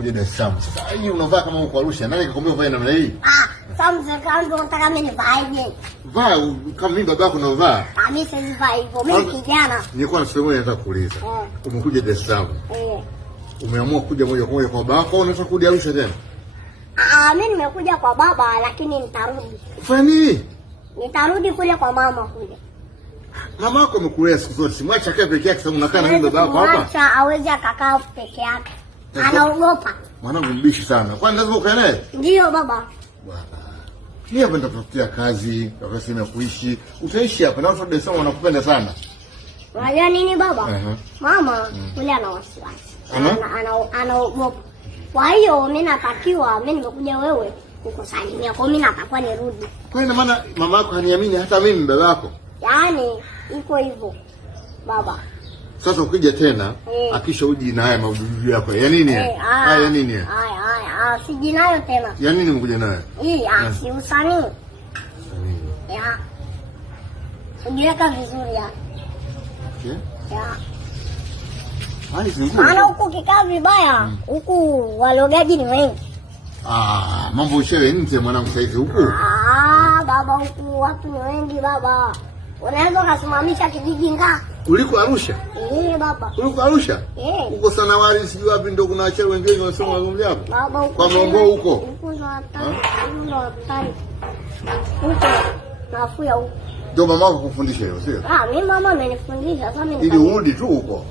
umekuja Dar es Salaam. Sasa hii unavaa kama uko Arusha. Nani kakwambia uvae namna hii? Sasa mzee kangu unataka mimi nivaeje? Vaa kama mimi babako unavaa. Mimi siwezi vaa hivyo. Mimi kijana. Nilikuwa na swali moja nataka kuuliza. Umekuja Dar es Salaam. Umeamua kuja moja kwa moja kwa babako au unataka kurudi Arusha tena? Mimi nimekuja kwa baba lakini nitarudi. Fanya nini? Nitarudi kule kwa mama kule. Mama yako amekulea siku zote. Simwacha akae peke yake sababu unakaa na mimi babako hapa. Acha hawezi akakaa peke yake. Anaogopa. Mwanangu mbishi sana. Kwani lazima ukae naye? Ndio baba. Bwana. Mimi hapa nitafutia kazi, nafasi sehemu ya kuishi. Utaishi hapa na watu wa Dar es Salaam wanakupenda sana. Unajua nini baba? Mama kule ana wasiwasi. Anaogopa. Kwa hiyo mimi natakiwa mimi nimekuja wewe kukusalimia. Kwa mimi natakuwa nirudi. Kwa ina maana mama yako haniamini hata mimi babako. Yaani iko hivyo. Baba. Sasa ukija tena akisha uji na haya maududu yako. Ya nini haya? Haya nini haya? Haya, sijinayo tena. Ya nini umekuja nayo? Hii si usanii. Ya. Ujiweka vizuri ya. Ya. Hali nzuri. Maana huku kikaa vibaya, huku walogaji ni wengi. Mambo ushewe nje mwanangu saizi huku. Baba huku watu ni wengi baba. Unaweza kusimamisha kijiji ngaa. Uliko Arusha? Baba. Uliko Arusha? Uko sana wali sijui wapi ndio kuna wachawi wengine wanasema ngombe hapo. Baba huko. Kwa Mombo huko. Huko ndo hatari. Huko nafuya huko. Ndio mama wako kufundisha hiyo, sio? Mimi mama amenifundisha sasa mimi. Ili urudi tu huko.